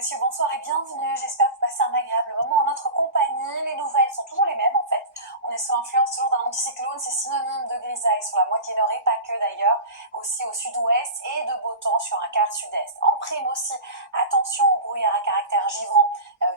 messieurs, bonsoir et bienvenue. J'espère que vous passez un agréable moment en notre compagnie. Les nouvelles sont toujours les mêmes en fait. On est sous l'influence toujours d'un anticyclone, c'est synonyme de grisaille sur la moitié nord et pas que d'ailleurs, aussi au sud-ouest et de beau temps sur un quart sud-est. En prime aussi, attention au brouillard à caractère givrant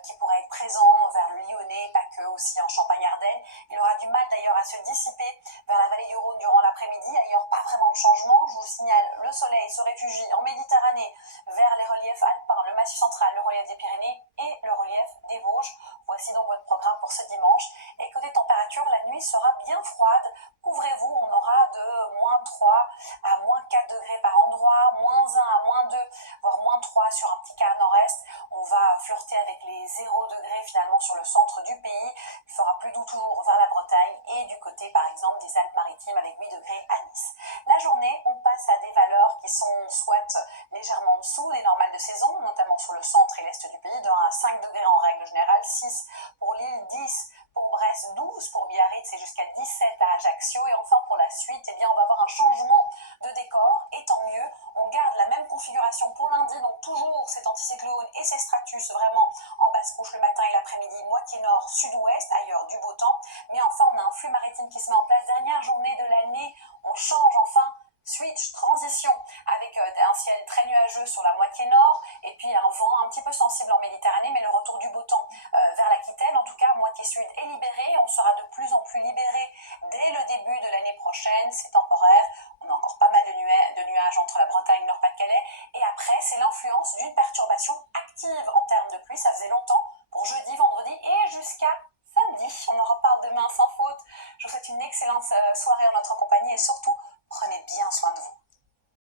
qui pourrait être présent vers le Lyonnais, pas que, aussi en Champagne-Ardenne. Il aura du mal d'ailleurs à se dissiper vers la vallée du Rhône durant l'après-midi. Ailleurs, pas vraiment de changement. Je vous signale, le soleil se réfugie en Méditerranée vers les reliefs alpins, le massif central, le relief des Pyrénées et le relief des Vosges. Voici donc votre programme pour ce dimanche. Et côté température, la nuit sera bien froide. Couvrez-vous, on aura de -3 à -4 degrés par endroit, -1 à -2, voire -3 sur un petit quart nord-est. On va flirter avec les 0 degrés finalement sur le centre du pays. Il fera plus doux toujours vers la Bretagne et du côté par exemple des Alpes-Maritimes avec 8 degrés à Nice. La journée, on passe à des valeurs qui sont soit légèrement en dessous des normales de saison, notamment sur le centre et l'est du pays, de 1 à 5 degrés en règle générale, 6 pour Lille, 10 pour Brest, 12 pour Biarritz et jusqu'à 17 à Ajaccio. Et enfin pour la suite, eh bien, on va avoir un changement de décor et tant mieux. On garde la même configuration pour lundi, donc toujours cet anticyclone et ces stratus vraiment en basse couche le matin et l'après-midi, moitié nord, sud-ouest, ailleurs du beau temps. Mais enfin, on a un flux maritime qui se met en place. Dernière journée de l'année, on change enfin. Switch, transition, avec un ciel très nuageux sur la moitié nord,